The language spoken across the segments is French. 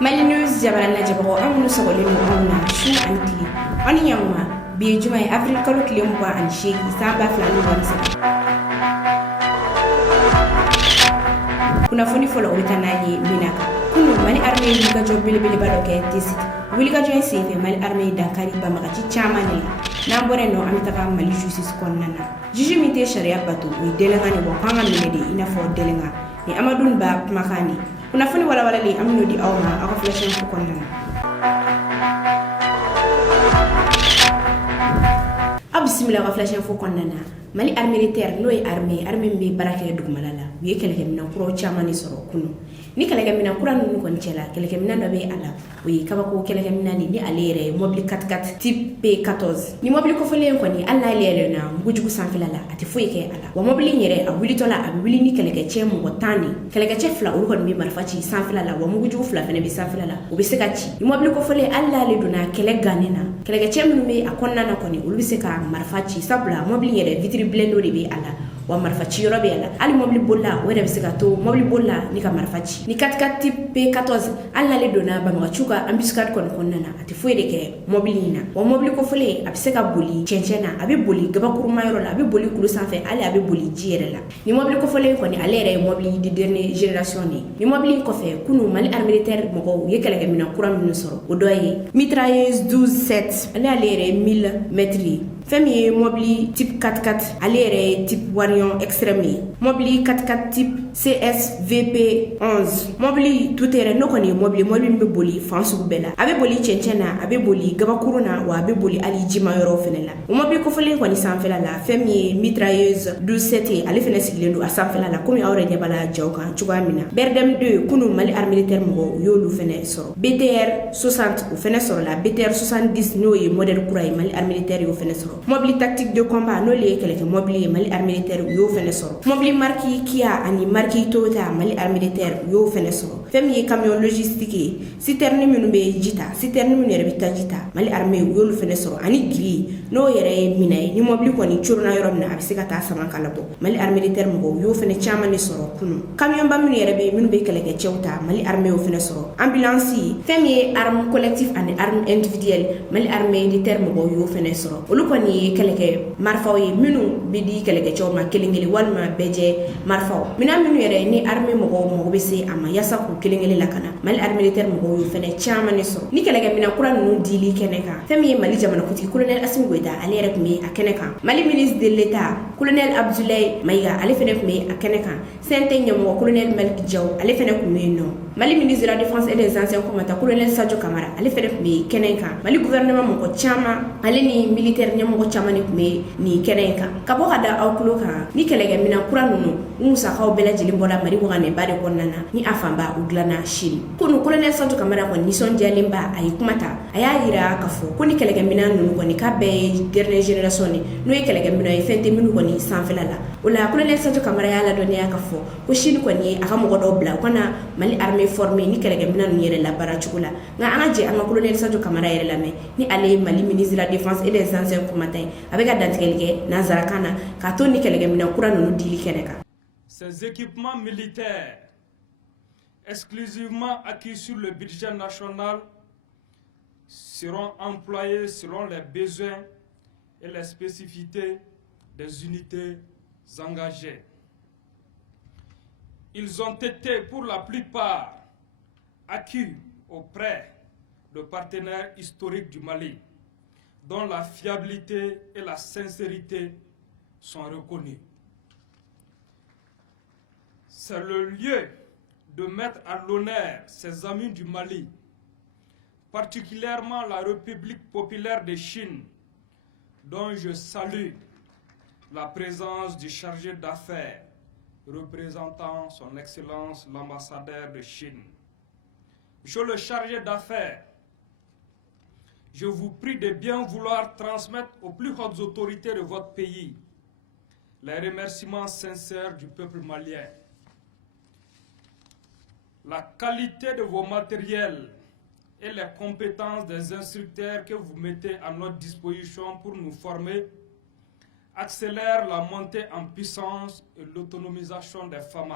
Mali News jabaran la jabaro an sogole no an shu an kili ani yamma bi jumai avril kalo kile mwa an sheki samba flani wansa kuna foni folo ulitanani minaka kunu mali arme liga jo bilibili baloke tisi wiliga jo ensefe mali arme dankari ba makachi chamane na bore no amitaka mali justice konnana jiji mite sharia batu wi delenga ni wakanga minede ina fo delenga ni amadun ba makani kuna foni wala li amno di awma ako flashen ko konnana bismillah wa flashen fo konnana mali arme militaire noy arme be barake dugmalala wiye keleke mina kuro chamani soro kunu ni keleke mina kura nunu kon chela keleke mina dobe ala wi kaba ko keleke mina ni alere mobile 4x4 type P14 ni mobile ko fole ko ni alla lele na ngujugu sanfilala ati foyeke ala wa mobile nyere a wili tola a wili ni keleke chemu gotani keleke chefla uru kon mi marfachi sanfilala wa ngujugu fla fene bi sanfilala o be sekachi ni mobile ko fole alla le duna kele ganena keleke chemu me akonna na ko ni ulu seka marfachi sabla mobile nyere vitri blendo de be ala wa marfachi yoro be ala ali mobile bolla wera bisika to mobile bolla ni ka marfachi ni 4x4 type P14 alla le dona ba machuka ambiskat kon konnana ati foyede ke mobile ina wa mobile ko fole abisika boli chenchena abi boli gaba kuruma yoro la abi boli kulu sanfe ali abi boli jiere la ni mobile ko fole ko ni alere mobile de dernière génération ni mobile ko fe kunu mali arme militaire moko yekele ke mina kuram ni soro o doye mitrailleuse 12-7 ali alere 1000 metri femi mobile type 4x4 alere type Warion extrême mobile 4x4 type CSVP 11 mobile tout-terrain no koni mobile be boli fansu bela abe boli chenchena abe boli gabakuruna wa abe boli ali jima yoro fenela o mobile ko fele koni sanfela la femi mitrailleuse 12-7 ale fene sigilendo a sanfela la komi awre nyabala jawka chugamina berdem 2 kunu mali arme militaire mo yolu fene soro BTR 60 o fene soro la BTR 70 no ye modèle kuray mali arme militaire yo fene soro mobile tactique de combat no le keleke mobile mali arme militaire yo fene soro mobile marki Kia ani marki Toyota mali arme militaire yo fene soro femi camion logistique citerne minu be jita citerne minu yere bita jita mali arme yo lu fene soro ani gri no yere minay ni mobile ko ni churna yorom na abisika ta sama kala bo mali arme militaire mo yo fene chama ni soro kunu camion ba minu yere be minu be keleke chewta mali arme yo fene soro ambulance femi arme collectif ani arme individuelle mali arme militaire mo yo fene soro olu ko ni keleke marfaw yi minu bidi keleke chawma kelingeli walma beje marfaw mina minu yere ni arme mo be se ama yasa ku kelingeli lakana mali arme militaire mo yo fene chama ni soro ni keleke mina kura nu dili keneka femi mali jamana kuti colonel Assimi Goïta ale rek mi akeneka mali ministre de l'état colonel Abdoulaye Maïga ale fene mi akeneka sente nyamo colonel Malik Diaw ale fene ku mi no mali ministre de la défense et des anciens combattants colonel Sadio Camara ale fene mi keneka mali gouvernement mo ko chama ale ni militaire nyamo ko chama ni keneka kabo kada awkuloka ni kelege mina kura nunu musa kaw bela jili mbola mari wogane bare konnana ni afamba uglana shin kunu colonel Sadio Camara ko ni son jalimba ay kumata aya yira kafo kuni kelege mina nunu ko ni kabe dernière génération ni no e kelege mina e fente minu ko ni sanfela la ola colonel Sadio Camara ya la donia kafo ko shin ko ni aka mo do bla kona mali armée formée ni kelege mina nu yere la barachukula nga anaje anga colonel Sadio Camara yere la me ni ale mali ministre de la défense et des anciens combattants avec dantikelge nazarakana katoni kelege mina kura nunu dili keneka. Ces équipements militaires exclusivement acquis sur le budget national seront employés selon les besoins et les spécificités des unités engagées. Ils ont été pour la plupart acquis auprès de partenaires historiques du Mali, dont la fiabilité et la sincérité sont reconnues. C'est le lieu de mettre à l'honneur ses amis du Mali, particulièrement la République populaire de Chine, dont je salue la présence du chargé d'affaires représentant son Excellence l'ambassadeur de Chine. Monsieur le chargé d'affaires, je vous prie de bien vouloir transmettre aux plus hautes autorités de votre pays les remerciements sincères du peuple malien. La qualité de vos matériels et les compétences des instructeurs que vous mettez à notre disposition pour nous former accélère la montée en puissance et l'autonomisation des femmes.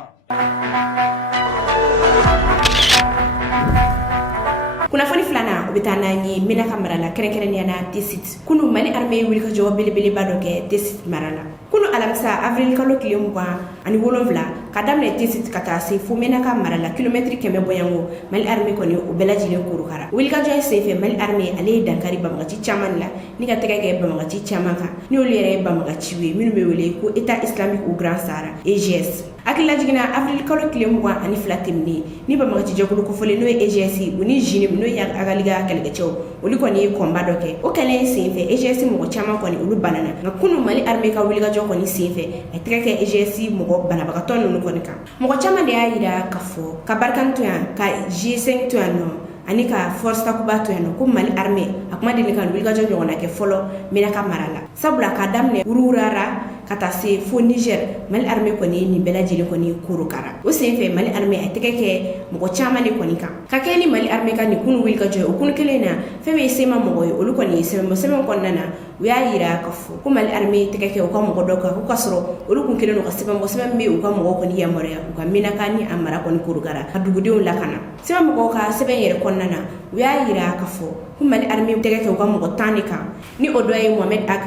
Kunafoni filana ubitana ni mina kamarala kerekerenya na tesit kunu mali armée wili ka job bele badoke tesit marala kunu alamsa avril kalo kilomwa ani wolonvla kadamne tesit kata se fu mina kamarala kilometri keme boyango mali armée koni ubela jile kurukara wili ka joy sefe mali armée ale dankari bamagaci chaman la ni ka tegege bamagaci chamaka ni olere bamagaci we minu me wele ko état islamique au grand sahara EGS akila jigina avril kalo kilomwa ani flatimni ni bamagaci jogulu ko fole no EGS uni jini no ya agaliga kelgecho uli koni komba doke o kale sefe EGS mo chama koni ulu banana na kunu mali armée ka wili ga joko ni sefe e treke EGS mo bana baka tonu no koni kam mo chama de ayira kafo ka barkan to yan ka G5 to yan no anika force takuba to yan ko mali armée akuma de kan wili ga joko na ke folo mina ka marala sabula ka damne ururara kata se fo Niger mali armée koni ni bela jili koni kurukara o sefe mali armée ateke mo chama ni koni kam ka keni mali armée kan ni kunu wil ka joy o kunu kelena feme sema mo olu koni sema kon nana wiya yira ka fo ko mali armée teke o ka mo doka ko kasro olu kun keleno ka sema me o ka mo koni yamore o ka mina kani amara koni kurukara ka dugudew lakana sema mo ka sebe yere kon nana wiya yira ka fo ko mali armée teke o ka mo tanika ni odoy Mohamed Ag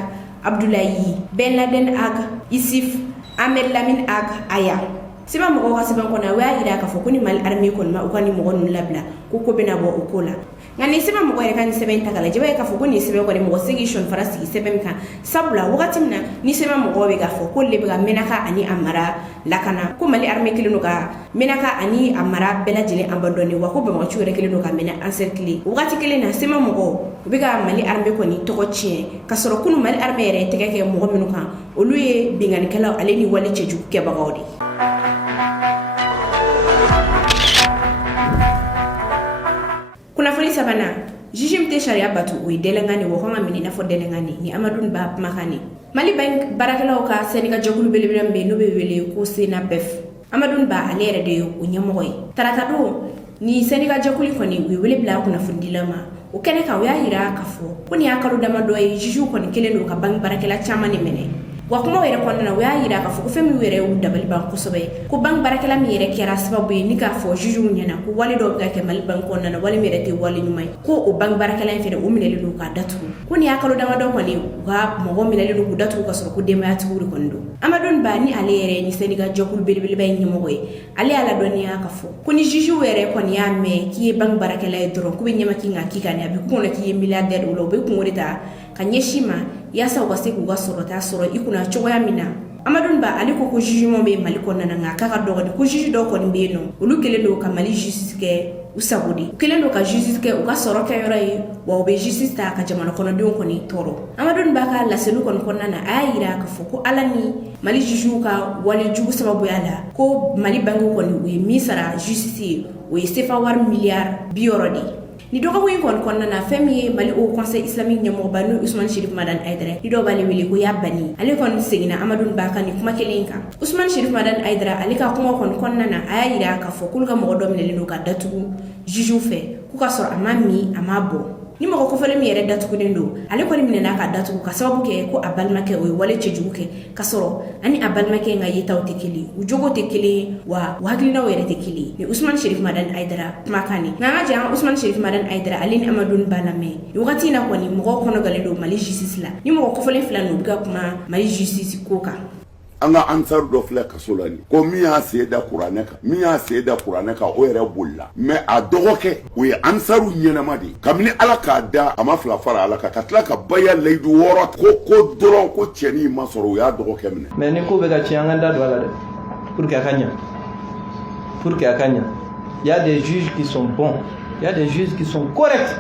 Abdoulaye Ben Laden Ag Isif Ahmed Lamine Ag Aya siba mo ko siba ko na wa ira ka fo kuni mali armée kon ma ko ni mo gon labla ko ko bena bo okola ngani siba mo ko re kan seben takala jeba ka fo kuni siba ko ni mo sigishon farasi seben kan sabla wakati na ni siba mo ko be ga fo ko le be ga menaka ani amara lakana ko mali armée kilino ka menaka ani amara bela jile abandoni wa ko be mo chure kilino ka mena encercler wakati kilina siba mo ko be ga mali armée ko ni to ko chien kasoro kunu mali armée re tegeke mo ko minu kan oluye bingani kala aleni wali cheju ke bagawdi kuna fuli sabana jijim te sharia batu we delengani wo ko ngamini na fo delengani ni amadun ba makani mali bank barakala ka senika jogulu belebembe no be wele ko sena bef amadun ba alere de o nyamoy tarata do ni senika joguli foni we wele bla kuna fundilama o kene ka ya hira kafo kuni akalu dama do ay jiju kon kelendo ka bank barakala chamani mene wa kuma were kon na ya hira kafo ko femi were u dabali ban ko sobe ko bank barakala mi yere kera sababu ni ka fo jiju nyana ko wali do ga ke mal bank kon na wali mere te wali nyumay ko o bank barakala en fere o minele do ka datu kuni akalu dama do ko ni wa mo minele do datu ko so ko dema ya turi kon do amadon ba ni alere ni seniga jokul belbel bay nyimoy ali ala doniya kafo kuni jiju were kon ya me ki bank barakala e doro ko be nyama ki nga ki kan ya bi ko na ki milliardaire ulo be ko ngorita kanyeshima yasa wase ku gasorota soro ikuna choya mina amadun ba ali ko jugement be mali ko nana nga kaka do ko juge do ko be no ulu kele do ka mali justice ke usabudi kele do ka justice ke u ka soro ke yoray wa be justice ta ka jamana kono do ko ni toro amadun ba ka la selu kon nana ayira ka foko alani mali juge ka wali jugu sababu yala ko mali bangu ko ni we misara justice we sefa war milliard biorodi ni doga wi kon nana femi mali au conseil islamique nyamo banu Ousmane Chérif Madan Aidara ni do bali wili ko yabani ali kon segina amadun bakani kuma kelenka Ousmane Chérif Madan Aidara ali ka kuma kon nana ayira ka fo kulga mo do mele no ka datu juju fe ku ka sor amami amabo ni mo ko fele mi yere datu kudendo ali ko ni minena ka datu ka sababu ke ko abalmake o wale chejuke ka soro ani abalmake nga yitaw tekili ujogo tekili wa waglina were tekili ni Ousmane Chérif Madan Aidara makani nga ja Ousmane Chérif Madan Aidara alini amadun balame wakati na ko ni mo ko no galendo mali justice la ni mo ko fele flanu ga kuma mali justice ko ka anga ansar do fle kasolani ko mi ya seda qur'ana ka o yere bulla me a dogoke we ansaru nyena madi kamni ala ka da ama fla fara ala ka katla ka baya leidu woro ko doron ko cheni masoro ya dogoke mne mais ni ko be ga chianga da do ala de pour que akanya il y a des juges qui sont bons, il y a des juges qui sont corrects,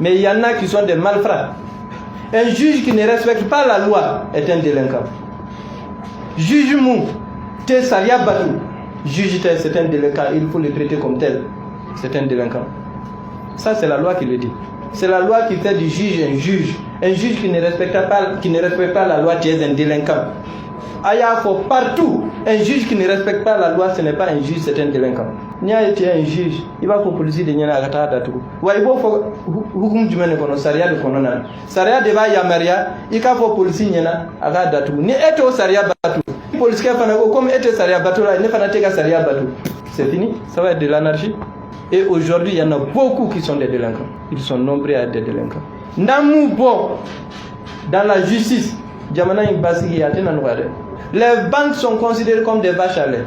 mais il y en a qui sont des malfrats. Un juge qui ne respecte pas la loi est un délinquant. Juge mou, t'es saria batou. Juge c'est un délinquant, il faut le traiter comme tel. C'est un délinquant. Ça c'est la loi qui le dit. C'est la loi qui fait du juge un juge. Un juge qui ne respecte pas la loi, tu es un délinquant. Partout, un juge qui ne respecte pas la loi, ce n'est pas un juge, c'est un délinquant. N'y a été un juge, il va pour policier de Nyana Gata Datu. Waibo for Hukum Jumene Kono, Saria de Kononan. Saria de Vaya Maria, il a pour policier Nyana Aga Datu. Ni eto Saria Batu. Policier Fanako, comme était Saria Batu, il n'est pas Tega Saria Batu. C'est fini, ça va être de l'anarchie. Et aujourd'hui, il y en a beaucoup qui sont des délinquants. Ils sont nombreux à être des délinquants. Namoubo, dans la justice, les banques sont considérées comme des vaches à lait.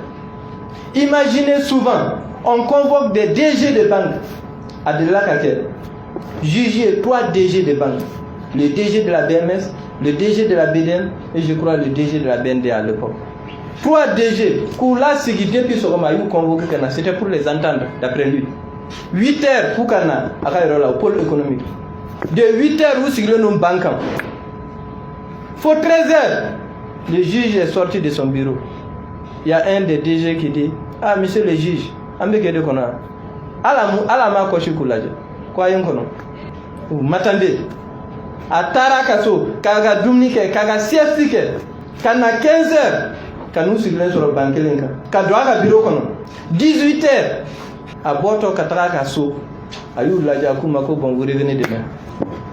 Imaginez souvent, on convoque des DG de banques à de la carrière. Juger 3 DG de banques. Le DG de la BMS, le DG de la BDM et je crois le DG de la BND à l'époque. 3 DG, Koula Sigi depuis Sogomayou convoqué, c'était pour les entendre, d'après lui. 8 heures pour Kana, au pôle économique. De 8 heures, où Siglo nous banquons. Faut 13 heures. Le juge est sorti de son bureau. Il y a un des DG qui dit: ah, monsieur le juge, Ambekede Kona, Alama Koshi Koulaja, quoi y'en kono? Vous m'attendez. À Tarakaso, Kaga Dumnike, Kaga Siestike, Kana 15 heures, Kanou Siglen sur le banquelinka, Kadouaka bureau kono. 18 heures, à Boto Katarakaso, Ayou Laja Kumako, bon, vous revenez demain.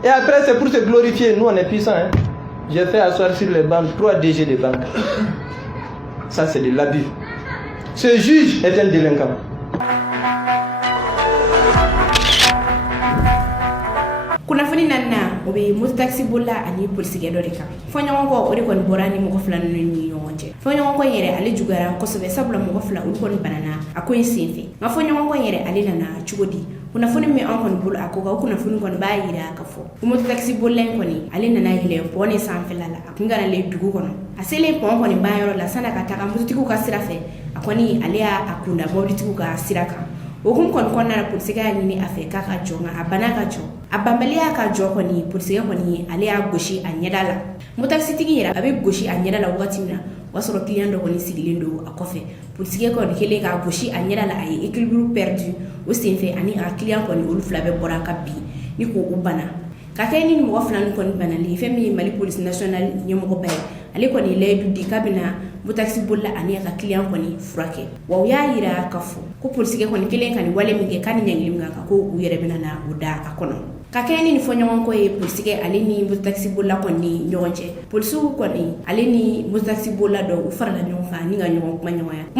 Et après, c'est pour se glorifier, nous on est puissants, hein. J'ai fait asseoir sur les banques 3 DG de banques. Ça, c'est de l'abus. Ce juge est un délinquant. Kunafoni nana obe mutaxi bola ani police ge doreka fonyo ko ori kon borani mo ko flan ni yonje fonyo ko yere ali jugara ko sobe sabula mo ko fla ul kon banana akoy sinfi nga fonyo ko yere ali nana chugodi kunafoni me on kon bul akoga kunafoni kon bayira kafo mutaxi bola ko ni ali nana hile pone sanfelala akungana le dugu kono asele pon kon bayoro la sana kataka mutiku ka sirafe akoni ali akunda mobitiku ka siraka okum kon na police ga ni afeka ka jonga abana ka jo abambelia ka jo ko ni police ko ni ale a goshi anyedala mutaxi tigi yera abe goshi anyedala wakati mina wasoro client do ko ni sigilindo akofe police ko ni kele ka goshi anyedala ay équilibre perdu o senfe ani a client ko ni ul flabe bora ka bi ni ko ubana ka kay ni mo flan ko ni banali femi mali police national nyemo ko bay ale ko ni ledu di kabina mutaxi bolla ani ka client ko ni frake wa ya yira kafu ko police ko ni kelen kan wale mi ke kan nyanglim ga ko u yere bina na uda akono ka kayni ni fonyo ko e police ke ale ni mutaxi bolla ko ni nyonje police ko ni ale ni mutaxi bolla do u farala nyon fa ni ga nyon kuma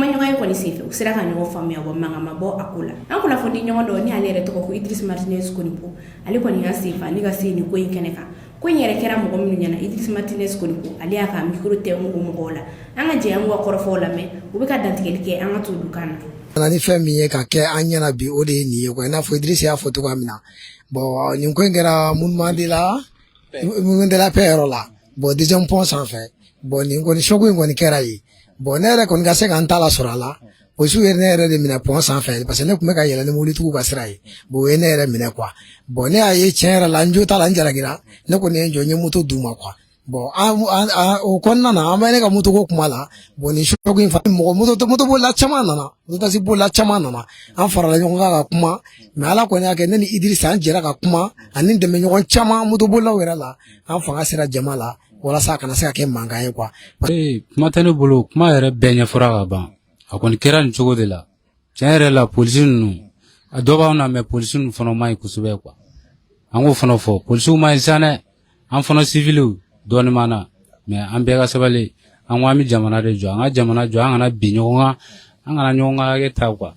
nyoya ko ni sefe u sira ka nyon fa mi abo manga mabo akula an ko na fondi nyon do ni ale re to ko Idris Martinez ko ni po ale ko ni asifa ni ga se ni ko yinkene ka ko nyere kera mo gomi nyana Idris Martinez ko ni ko ale aka micro te mo ngola anga je an wa korfo la me u be ka dantigel ke an to dukana nani femi ye ka ke anyana bi ode ni ye ko na fo Idris ya foto ko amina bo ni ko ngera mun mandila mun de la pero la bo de jam pon sans fait bo ni ko ni shogo ngoni kera yi bo ne re ko ngase kan tala surala bo su ne re de mina pon sans fait parce que ne ko me ka yela ne muli tu ka srai bo ne re mina kwa bo ne aye chenra lanjo tala njara gira ne ko ne njo nyemuto duma kwa bo o konna na amene ka muto ko kumala bo ni shogo infa mo muto bola chama nana muto si bola chama nana an farala nyonga ka kuma me ala ko ne ake ne ni Idrissa an jera ka kuma anin de me nyonga chama muto bola wera la an fanga sira jamala wala sa kana se ka ke manga ye kwa kuma tane bolo kuma yere benya fura ka ban akoni kera ni jogo de la tiere la police nu adoba na me police nu fono mai kusube kwa ango fono fo police mai sane an fono civil doni mana me ambega sabale an wami jamana de jo an jamana jo an na binyoga an na nyonga ke takwa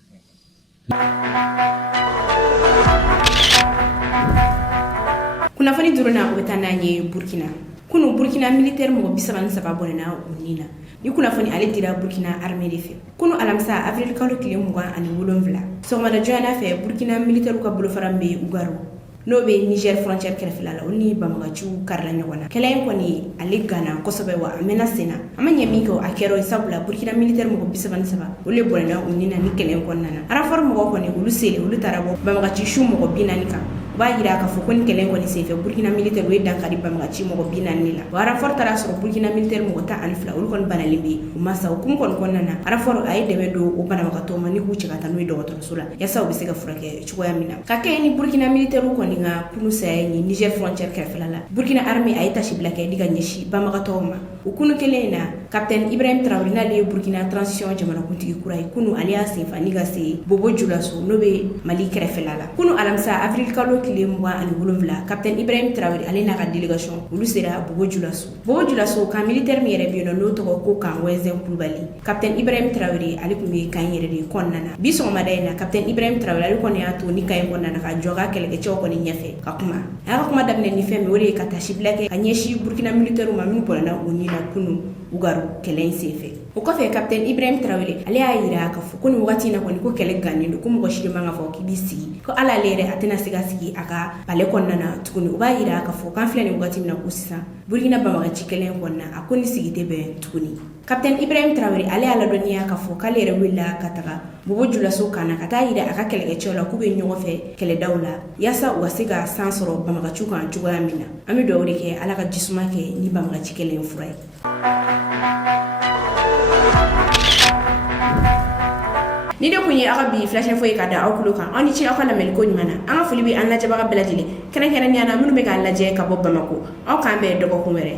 kuna fani duruna ubetana nye Burkina kuno Burkina militaire mo bisaban sababu na unina ni kuna fani ale dira Burkina armée de fe kuno alamsa avril kalo kile muga ani wolonvla so mala joana fe Burkina militaire ko bolo farambe ugaro no be Niger frontière kerfilala oni bamagachu karla nyona kelen ko ni ale gana ko sobe wa amena sena amanya miko akero sabula Burkina militaire mo bisaban saba ole bolana unina ni kelen ko nana ara formo ko ni ulu sele ulu tarabo bamagachi shu mo binani ka ba yira ka fo ko ni kelen ko ni sefe Burkina militaire we dan kadi bamagachi mo binani la ara fortara so Burkina militaire mo ta alfla ulu kon banalimbi masa kum kon nana ara for ay debe do o banamagato mani ku chika tanu do to sura yasa obisega furake chukoya mina ka ni Burkina militaire ko ni nga kunu say ni Niger frontière kerfilala Burkina armée ay tashi blake diga nyeshi bamagato ma o kunu kelen na Capitaine Ibrahim Traoré n'ale ye Burkina transition jamanakuntigi kura ye kunu ale y'a senfa ni ka se Bobo Dioulasso n'o bɛ Mali kɛrɛfɛla la kunu alamisa avril kalo tile 27 Capitaine Ibrahim Traoré ale n'a ka délégation olu sera Bobo Dioulasso ka militaire min yɛrɛ bɛ yen nɔ n'o tɔgɔ ko Kan Wɛnzɛn Kulubali Capitaine Ibrahim Traoré ale tun bɛ kan yɛrɛ de kɔnɔna na bi sɔgɔmada in na Capitaine Ibrahim Traoré ale kɔni y'a to ni kan in kɔnɔna na ka jɔ ka kɛlɛkɛcɛw kɔni ɲɛfɛ ka kuma a y'a ka kuma daminɛ ni fɛn min o de ye ka taa sibila kɛ ka ɲɛsin Burkina militaire ma min bɔra u ni na kunu Ugaru kɛlɛ in senfɛ o kɔfɛ Capitaine Ibrahim Traoré ale y'a yira k'a fɔ ko nin wagati in na kɔni ko kɛlɛ gannen don ko mɔgɔ si de man ka fɔ k'i b'i sigi ko ala ale yɛrɛ a tɛna se ka sigi a ka palais kɔnɔna na tuguni o b'a yira k'a fɔ k'an filɛ nin wagati min na ko sisan Burkina banbagaci kɛlɛ in kɔnɔna a ko ni sigi tɛ bɛn tuguni Capitaine Ibrahim Traoré ale y'a ladɔnniya k'a fɔ k'ale yɛrɛ wulila ka taga Bobo Dioulasso kan na ka taa yira a ka kɛlɛkɛcɛw la k'u bɛ ɲɔgɔn fɛ kɛlɛdaw la yaasa u ka se ka san sɔrɔ banbagaciw kan cogoya min na an bɛ dugawu de kɛ ala ka jisuma kɛ ni banbagaci kɛlɛ in fura ye ni de kun ye aw ka bi flash info ye ka da aw kulo kan aw ni ce aw ka lamɛnni ko ɲuman na an ka foli bɛ an lajɛbaga bɛɛ lajɛlen kɛrɛnkɛrɛnnenya la minnu bɛ k'an lajɛ ka bɔ Bamako aw k'an bɛn dɔgɔkun wɛrɛ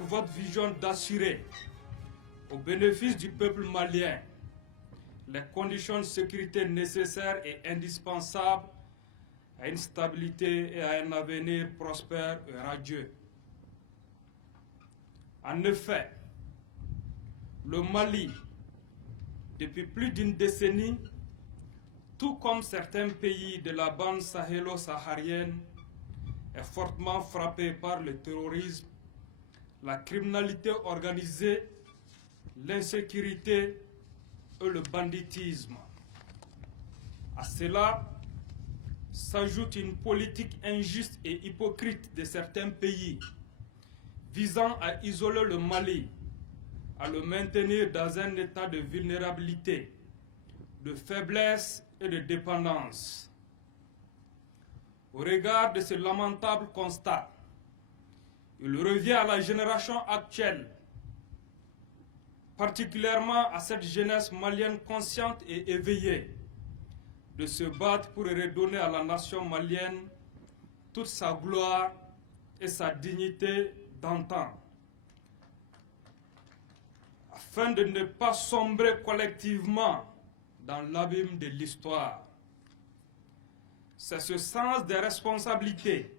votre vision d'assurer au bénéfice du peuple malien les conditions de sécurité nécessaires et indispensables à une stabilité et à un avenir prospère et radieux. En effet, le Mali, depuis plus d'une décennie, tout comme certains pays de la bande sahélo-saharienne, est fortement frappé par le terrorisme, la criminalité organisée, l'insécurité et le banditisme. À cela s'ajoute une politique injuste et hypocrite de certains pays visant à isoler le Mali, à le maintenir dans un état de vulnérabilité, de faiblesse et de dépendance. Au regard de ce lamentable constat, il revient à la génération actuelle, particulièrement à cette jeunesse malienne consciente et éveillée, de se battre pour redonner à la nation malienne toute sa gloire et sa dignité d'antan, afin de ne pas sombrer collectivement dans l'abîme de l'histoire. C'est ce sens des responsabilités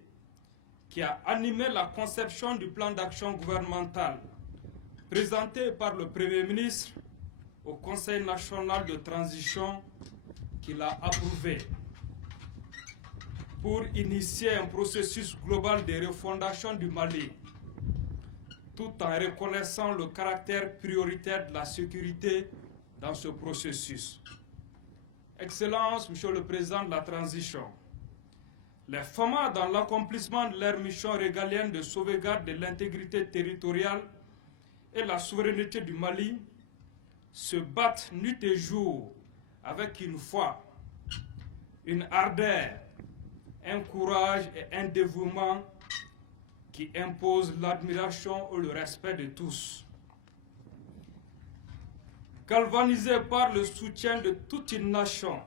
qui a animé la conception du plan d'action gouvernemental présenté par le Premier ministre au Conseil national de transition qu'il a approuvé pour initier un processus global de refondation du Mali, tout en reconnaissant le caractère prioritaire de la sécurité dans ce processus. Excellence, Monsieur le Président de la Transition, les FAMA, dans l'accomplissement de leur mission régalienne de sauvegarde de l'intégrité territoriale et la souveraineté du Mali, se battent nuit et jour avec une foi, une ardeur, un courage et un dévouement qui imposent l'admiration et le respect de tous. Galvanisés par le soutien de toute une nation,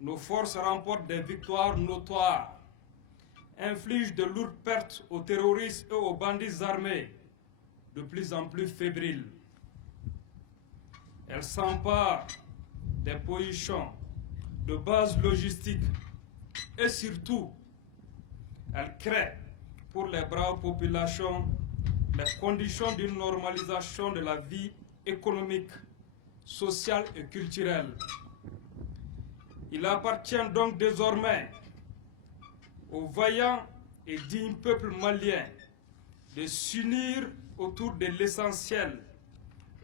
nos forces remportent des victoires notoires, infligent de lourdes pertes aux terroristes et aux bandits armés, de plus en plus fébriles. Elles s'emparent des positions, de bases logistiques et surtout, elles créent pour les braves populations les conditions d'une normalisation de la vie économique, sociale et culturelle. Il appartient donc désormais aux vaillants et dignes peuples maliens de s'unir autour de l'essentiel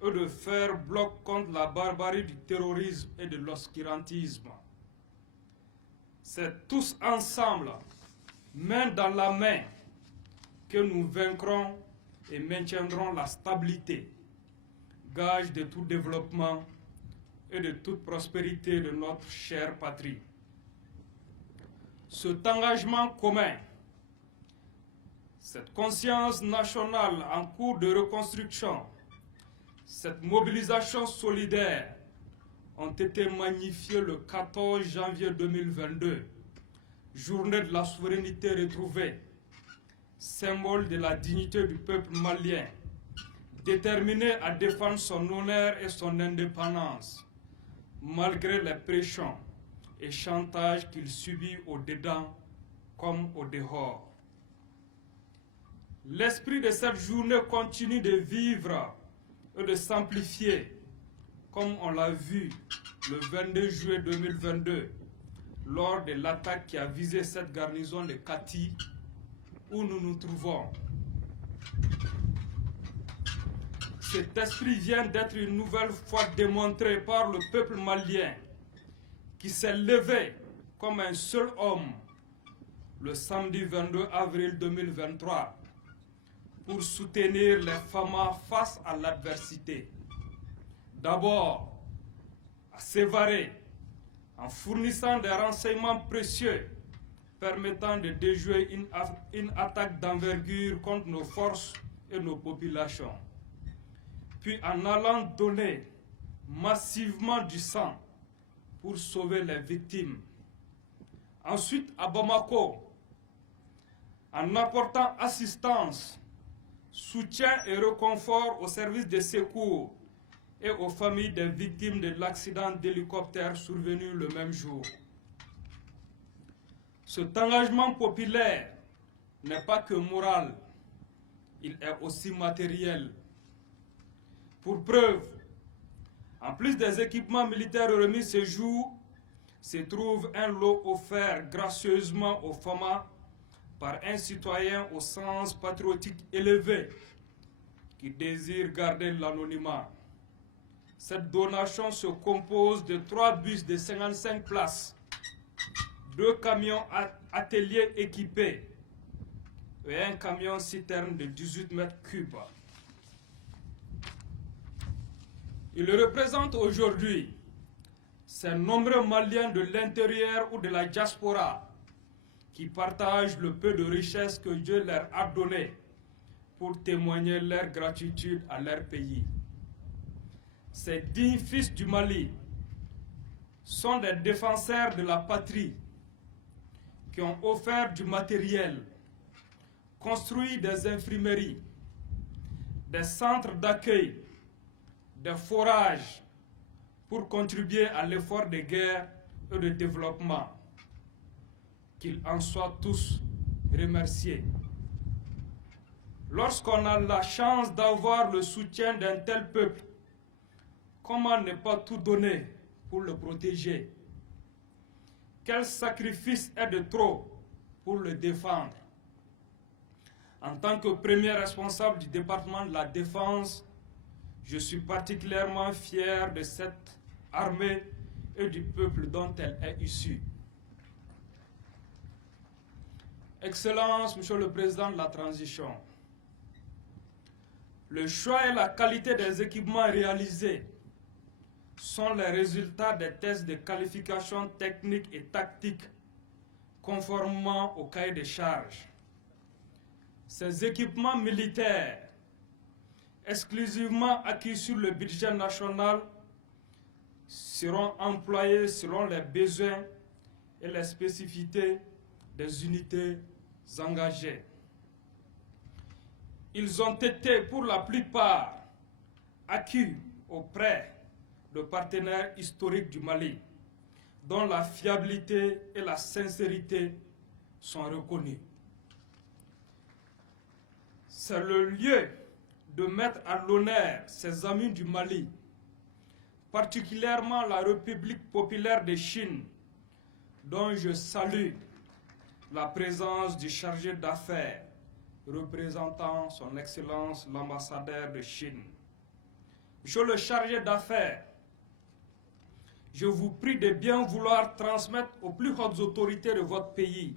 et de faire bloc contre la barbarie du terrorisme et de l'obscurantisme. C'est tous ensemble, main dans la main, que nous vaincrons et maintiendrons la stabilité, gage de tout développement et de toute prospérité de notre chère patrie. Cet engagement commun, cette conscience nationale en cours de reconstruction, cette mobilisation solidaire ont été magnifiés le 14 janvier 2022, journée de la souveraineté retrouvée, symbole de la dignité du peuple malien, déterminé à défendre son honneur et son indépendance, malgré les pressions et chantages qu'il subit au-dedans comme au dehors. L'esprit de cette journée continue de vivre et de s'amplifier, comme on l'a vu le 22 juillet 2022, lors de l'attaque qui a visé cette garnison de Kati, où nous nous trouvons. Cet esprit vient d'être une nouvelle fois démontré par le peuple malien, qui s'est levé comme un seul homme le samedi 22 avril 2023 pour soutenir les FAMA face à l'adversité. D'abord, à Sévaré, en fournissant des renseignements précieux permettant de déjouer une attaque d'envergure contre nos forces et nos populations. Puis en allant donner massivement du sang pour sauver les victimes. Ensuite, à Bamako, en apportant assistance, soutien et réconfort aux services de secours et aux familles des victimes de l'accident d'hélicoptère survenu le même jour. Cet engagement populaire n'est pas que moral, il est aussi matériel. Pour preuve, en plus des équipements militaires remis ce jour, se trouve un lot offert gracieusement aux FAMA par un citoyen au sens patriotique élevé qui désire garder l'anonymat. Cette donation se compose de 3 bus de 55 places, 2 camions ateliers équipés et un camion citerne de 18 mètres cubes. Il représente aujourd'hui ces nombreux Maliens de l'intérieur ou de la diaspora qui partagent le peu de richesse que Dieu leur a donné pour témoigner leur gratitude à leur pays. Ces dignes fils du Mali sont des défenseurs de la patrie qui ont offert du matériel, construit des infirmeries, des centres d'accueil, des forages pour contribuer à l'effort de guerre et de développement. Qu'ils en soient tous remerciés. Lorsqu'on a la chance d'avoir le soutien d'un tel peuple, comment ne pas tout donner pour le protéger? Quel sacrifice est de trop pour le défendre? En tant que premier responsable du département de la Défense, je suis particulièrement fier de cette armée et du peuple dont elle est issue. Excellence, Monsieur le Président de la Transition, le choix et la qualité des équipements réalisés sont les résultats des tests de qualification technique et tactique conformément au cahier des charges. Ces équipements militaires, exclusivement acquis sur le budget national, seront employés selon les besoins et les spécificités des unités engagées. Ils ont été pour la plupart acquis auprès de partenaires historiques du Mali, dont la fiabilité et la sincérité sont reconnues. C'est le lieu de mettre à l'honneur ses amis du Mali, particulièrement la République populaire de Chine, dont je salue la présence du chargé d'affaires représentant son Excellence l'ambassadeur de Chine. Monsieur le chargé d'affaires, je vous prie de bien vouloir transmettre aux plus hautes autorités de votre pays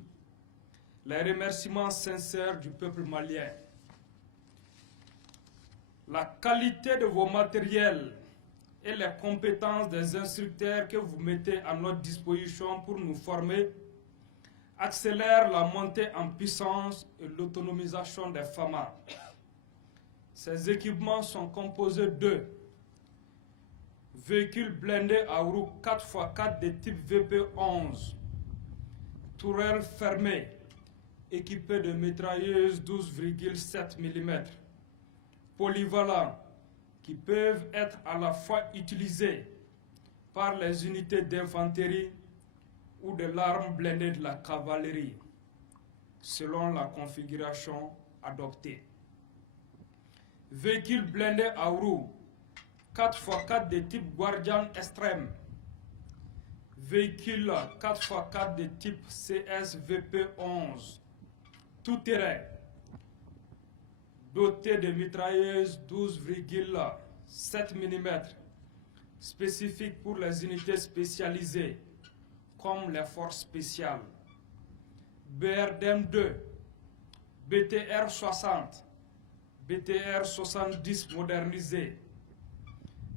les remerciements sincères du peuple malien. La qualité de vos matériels et les compétences des instructeurs que vous mettez à notre disposition pour nous former accélèrent la montée en puissance et l'autonomisation des FAMA. Ces équipements sont composés de véhicules blindés à roues 4x4 de type VP-11, tourelles fermées, équipées de mitrailleuses 12,7 mm, polyvalents, qui peuvent être à la fois utilisés par les unités d'infanterie ou de l'arme blindée de la cavalerie, selon la configuration adoptée. Véhicules blindés à roues 4x4 de type Guardian Extreme, véhicules 4x4 de type CSVP-11, tout-terrain, dotés de mitrailleuses 12,7 mm, spécifiques pour les unités spécialisées, comme les forces spéciales, BRDM-2, BTR-60, BTR-70 modernisés,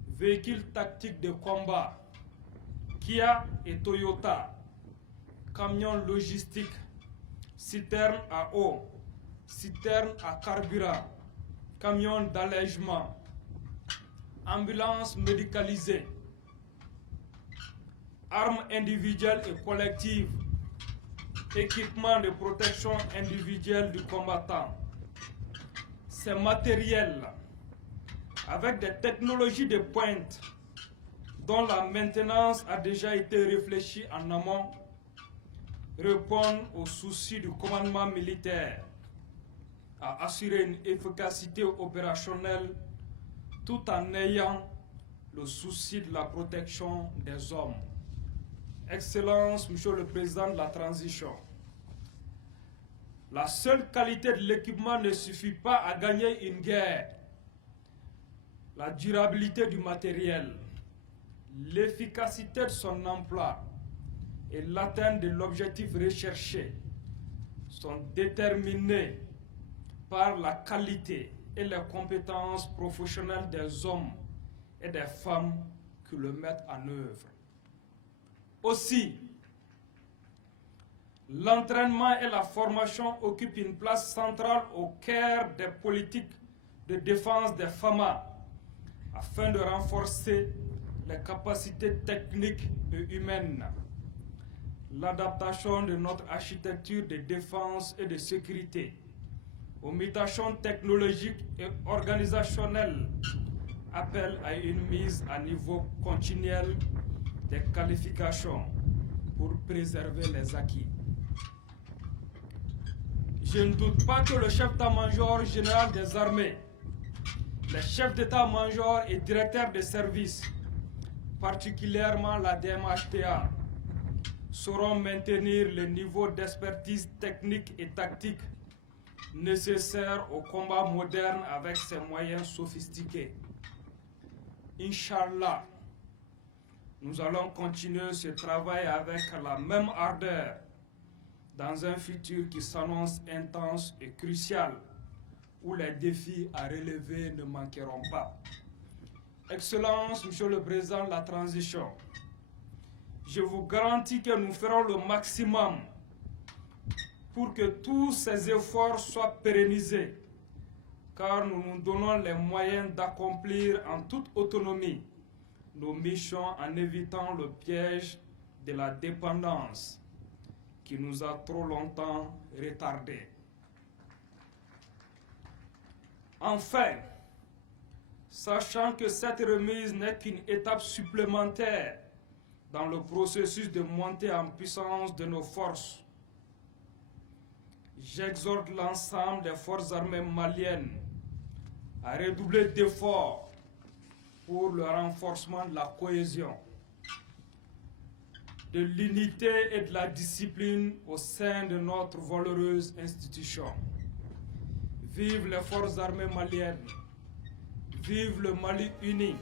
véhicules tactiques de combat, Kia et Toyota, camions logistiques, citernes à eau, citernes à carburant, camions d'allègement, ambulances médicalisées, armes individuelles et collectives, équipements de protection individuelle du combattant. Ces matériels, avec des technologies de pointe dont la maintenance a déjà été réfléchie en amont, répondent aux soucis du commandement militaire à assurer une efficacité opérationnelle tout en ayant le souci de la protection des hommes. Excellence, Monsieur le Président de la Transition, la seule qualité de l'équipement ne suffit pas à gagner une guerre. La durabilité du matériel, l'efficacité de son emploi et l'atteinte de l'objectif recherché sont déterminés par la qualité et les compétences professionnelles des hommes et des femmes qui le mettent en œuvre. Aussi, l'entraînement et la formation occupent une place centrale au cœur des politiques de défense des FAMA afin de renforcer les capacités techniques et humaines, l'adaptation de notre architecture de défense et de sécurité aux mutations technologiques et organisationnelles appelle à une mise à niveau continuel des qualifications pour préserver les acquis. Je ne doute pas que le chef d'état-major général des armées, les chefs d'état-major et directeurs de services, particulièrement la DMHTA, sauront maintenir le niveau d'expertise technique et tactique nécessaire au combat moderne avec ses moyens sophistiqués. Inch'Allah, nous allons continuer ce travail avec la même ardeur dans un futur qui s'annonce intense et crucial, où les défis à relever ne manqueront pas. Excellence, Monsieur le Président de la Transition, je vous garantis que nous ferons le maximum pour que tous ces efforts soient pérennisés, car nous nous donnons les moyens d'accomplir en toute autonomie nos missions en évitant le piège de la dépendance qui nous a trop longtemps retardés. Enfin, sachant que cette remise n'est qu'une étape supplémentaire dans le processus de montée en puissance de nos forces, j'exhorte l'ensemble des forces armées maliennes à redoubler d'efforts pour le renforcement de la cohésion, de l'unité et de la discipline au sein de notre valeureuse institution. Vive les forces armées maliennes, vive le Mali uni.